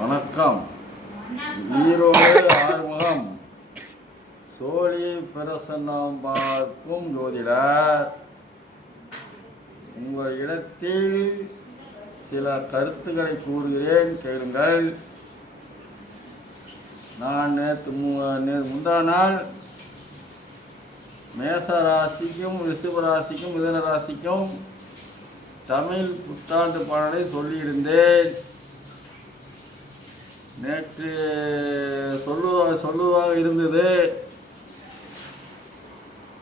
வணக்கம். ஈரோடு ஆறுமுகம் சோழி பிரசன்னம் பார்க்கும் ஜோதிடர். உங்கள் இடத்தில் சில கருத்துக்களை கூறுகிறேன், கேளுங்கள். நான் முந்தா நாள் மேச ராசிக்கும் ரிஷப ராசிக்கும் மிதுன ராசிக்கும் தமிழ் புத்தாண்டு பாடலை சொல்லியிருந்தேன். நேற்று சொல்லுவதாக இருந்தது.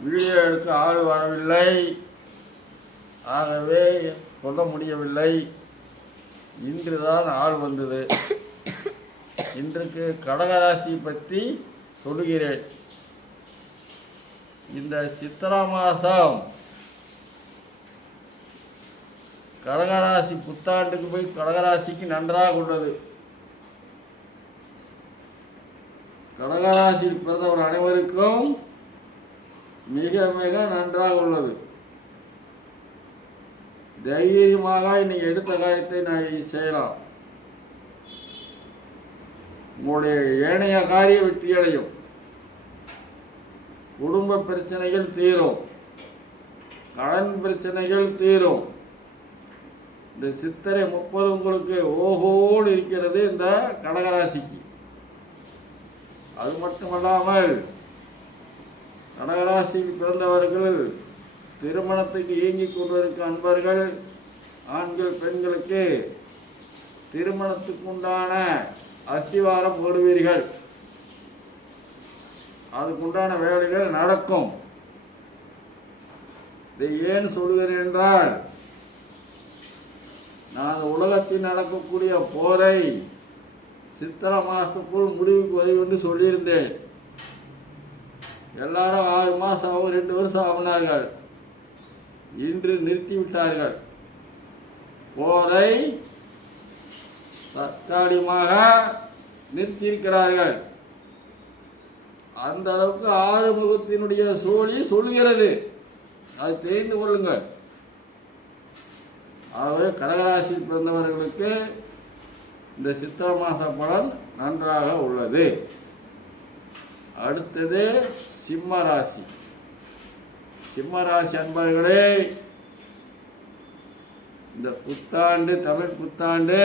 வீடியோ எடுக்க ஆள் வரவில்லை, ஆகவே சொல்ல முடியவில்லை. இன்றுதான் ஆள் வந்தது. இன்றைக்கு கடகராசி பற்றி சொல்லுகிறேன். இந்த சித்திரை மாதம் கடகராசி புத்தாண்டுக்கு போய் கடகராசிக்கு நன்றாக உள்ளது. கடகராசியில் பிறந்தவர் அனைவருக்கும் மிக மிக நன்றாக உள்ளது. தைரியமாக இன்னைக்கு எடுத்த காரியத்தை நான் செய்யலாம். உங்களுடைய ஏனைய காரிய வெற்றியடையும். குடும்ப பிரச்சனைகள் தீரும், கடன் பிரச்சனைகள் தீரும். இந்த சித்திரை 30 உங்களுக்கு ஓஹோடு இருக்கிறது இந்த கடகராசிக்கு. அது மட்டுமல்லாமல் கடகராசியில் பிறந்தவர்கள் திருமணத்துக்கு இயங்கிக் கொண்டிருக்கும் அன்பர்கள், ஆண்கள் பெண்களுக்கு திருமணத்துக்கு உண்டான அஸ்திவாரம் போடுவீர்கள். அதுக்குண்டான வேலைகள் நடக்கும். இதை ஏன் சொல்கிறேன் என்றால், நான் உலகத்தில் நடக்கக்கூடிய போரை சித்திரை மாதத்துக்குள் முடிவுக்கு வரும் என்று சொல்லியிருந்தேன். எல்லாரும் 6 மாதம் ஆகும், 2 வருஷம் ஆகினார்கள். இன்று நிறுத்திவிட்டார்கள். போரை தற்காலிகமாக நிறுத்தியிருக்கிறார்கள். அந்த அளவுக்கு ஆறுமுகத்தினுடைய சோழி சொல்லுகிறது. அதை தெரிந்து கொள்ளுங்கள். ஆகவே கடகராசியில் பிறந்தவர்களுக்கு இந்த சித்திரை மாத பலன் நன்றாக உள்ளது. அடுத்தது சிம்ம ராசி. சிம்ம ராசி அன்பர்களே, இந்த புத்தாண்டு, தமிழ் புத்தாண்டு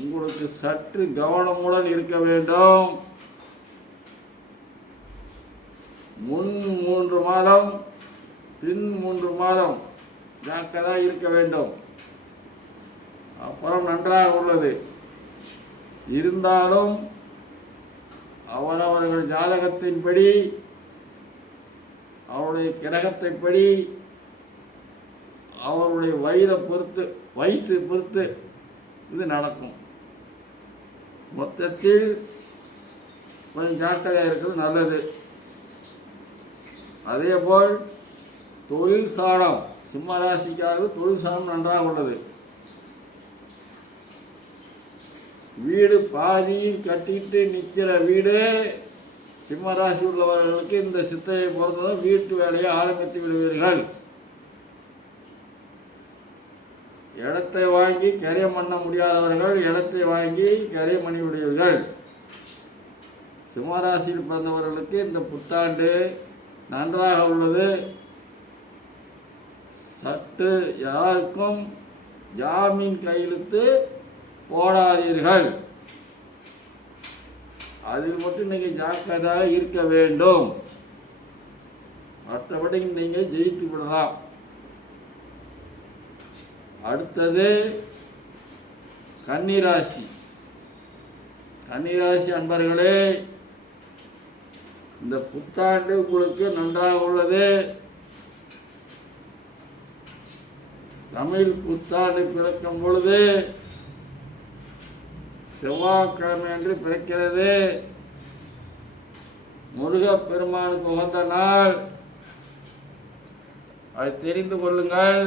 உங்களுக்கு சற்று கவனமுடன் இருக்க வேண்டும். முன் 3 மாதம் பின் 3 மாதம் ஜாக்கிரதையாக இருக்க வேண்டும். அப்புறம் நன்றாக உள்ளது. இருந்தாலும் அவரவர்கள் ஜாதகத்தின்படி, அவருடைய கிரகத்தைப்படி, அவருடைய வயசு பொறுத்து இது நடக்கும். மொத்தத்தில் கொஞ்சம் ஜாக்கிரதையாக இருக்கிறது நல்லது. அதேபோல் தொழில் சாணம், சிம்ம ராசிக்காரர்கள் தொழில் சாணம் நன்றாக உள்ளது. வீடு பாதியில் கட்டிட்டு நிற்கிற வீடு சிம்ம ராசி உள்ளவர்களுக்கு இந்த சித்திரையை பொறுத்தவரை வீட்டு வேலையை ஆரம்பித்து விடுவீர்கள். இடத்தை வாங்கி கரையம் பண்ண முடியாதவர்கள் இடத்தை வாங்கி கரையம் பண்ணி விடுவீர்கள். சிம்மராசியில் பிறந்தவர்களுக்கு இந்த புத்தாண்டு நன்றாக உள்ளது. சற்று யாருக்கும் ஜாமீன் கையெழுத்து போடாதீர்கள். அதில் மட்டும் நீங்கள் ஜாக்கிரதையாக இருக்க வேண்டும். மற்றபடி நீங்கள் ஜெயித்து விடலாம். அடுத்தது கன்னிராசி. கன்னிராசி அன்பர்களே, இந்த புத்தாண்டு உங்களுக்கு நன்றாக உள்ளது. தமிழ் புத்தாண்டு பிறக்கும் பொழுது செவ்வாய்க்கிழமை அன்று பிறக்கிறது. முருகப்பெருமானுக்கு உகந்த நாள். அதை தெரிந்து கொள்ளுங்கள்.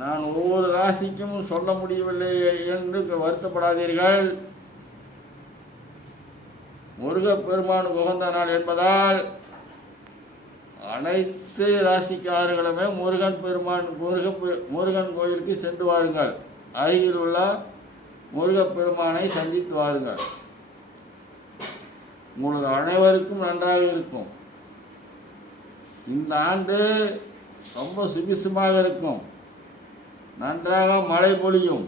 நான் ஒவ்வொரு ராசிக்கும் சொல்ல முடியவில்லை என்று வருத்தப்படாதீர்கள். முருகப்பெருமானுக்கு உகந்த நாள் என்பதால் அனைத்து ராசிக்காரர்களுமே முருகன் கோயிலுக்கு சென்று வாருங்கள். அருகில் உள்ள முருகப்பெருமானை சந்தித்து வாருங்கள். உங்களுக்கு அனைவருக்கும் நன்றாக இருக்கும். இந்த ஆண்டு ரொம்ப சுபிசமாக இருக்கும். நன்றாக மழை பொழியும்.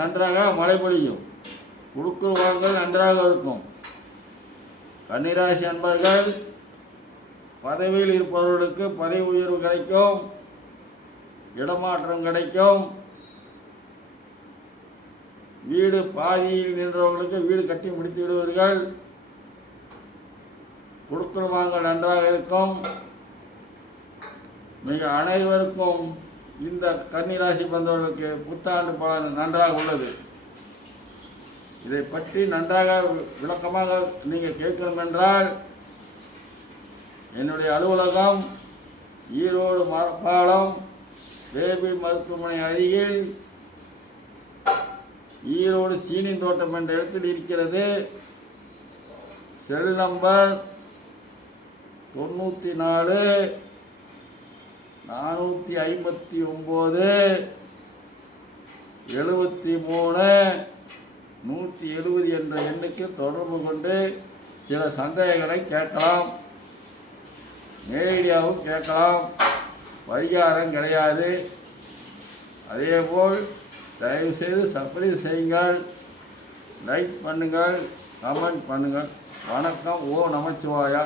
நன்றாக மழை பொழியும். குடுக்கல் வாங்கல் நன்றாக இருக்கும். கன்னிராசி அன்பர்கள், பதவியில் இருப்பவர்களுக்கு பதவி உயர்வு கிடைக்கும். இடமாற்றம் கிடைக்கும். வீடு பாதியில் நின்றவர்களுக்கு வீடு கட்டி முடித்து விடுவீர்கள். குடுக்கல் வாங்கல் நன்றாக இருக்கும். மிக அனைவருக்கும் இந்த கன்னிராசி வந்தவர்களுக்கு புத்தாண்டு பலன் நன்றாக உள்ளது. இதை பற்றி நன்றாக விளக்கமாக நீங்கள் கேட்கணும் என்றால் என்னுடைய அலுவலகம் ஈரோடு பாலம் பேபி மருத்துவமனை அருகில் ஈரோடு சீனி தோட்டம் என்ற இடத்தில் இருக்கிறது. செல் நம்பர் 94 459 73 170 என்ற எண்ணுக்கு தொடர்பு கொண்டு சில சந்தேகங்களை கேட்கலாம். நேரடியாகவும் கேட்கலாம். பரிகாரம் கிடையாது. அதேபோல் தயவுசெய்து சப்ஸ்கிரைப் செய்யுங்கள், லைக் பண்ணுங்கள், கமெண்ட் பண்ணுங்கள். வணக்கம். ஓ நமச்சிவாயா.